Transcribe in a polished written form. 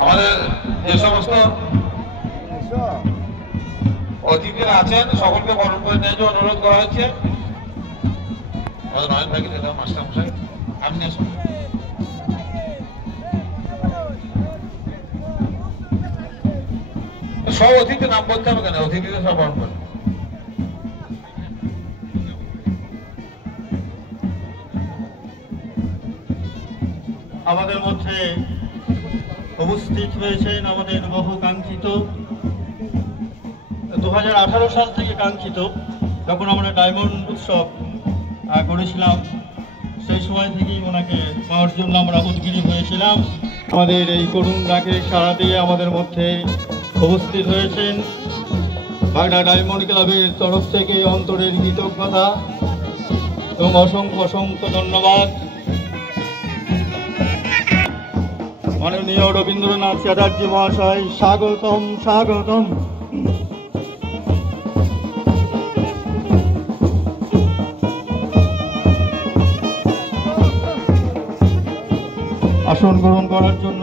আমাদের যে সমস্ত অতিথিরা আছেন সকলকে বরণ করে নেওয়ার জন্য অনুরোধ করা হচ্ছে। নয়ন ভাইকে দিলাম, মাস্টার মশাই আপনি আসুন। সব অতিথির নাম বলতে হবে কেন? অতিথিদের সব বরণ করে। আমাদের মধ্যে উপস্থিত হয়েছেন আমাদের বহু কাঙ্ক্ষিত, 2018 সাল থেকে কাঙ্ক্ষিত, যখন আমরা ডায়মন্ড উৎসব করেছিলাম সেই সময় থেকেই ওনাকে পাওয়ার জন্য আমরা উদ্গ্রীব হয়েছিলাম। আমাদের এই করুণ ডাকে সাড়া দিয়ে আমাদের মধ্যে উপস্থিত হয়েছেন বাগড়া ডায়মন্ড ক্লাবের তরফ থেকে অন্তরের কৃতজ্ঞতা এবং অসংখ্য অসংখ্য ধন্যবাদ। মাননীয় রবীন্দ্রনাথ চ্যাটার্জি মহাশয়, স্বাগতম স্বাগতম। আসন গ্রহণ করার জন্য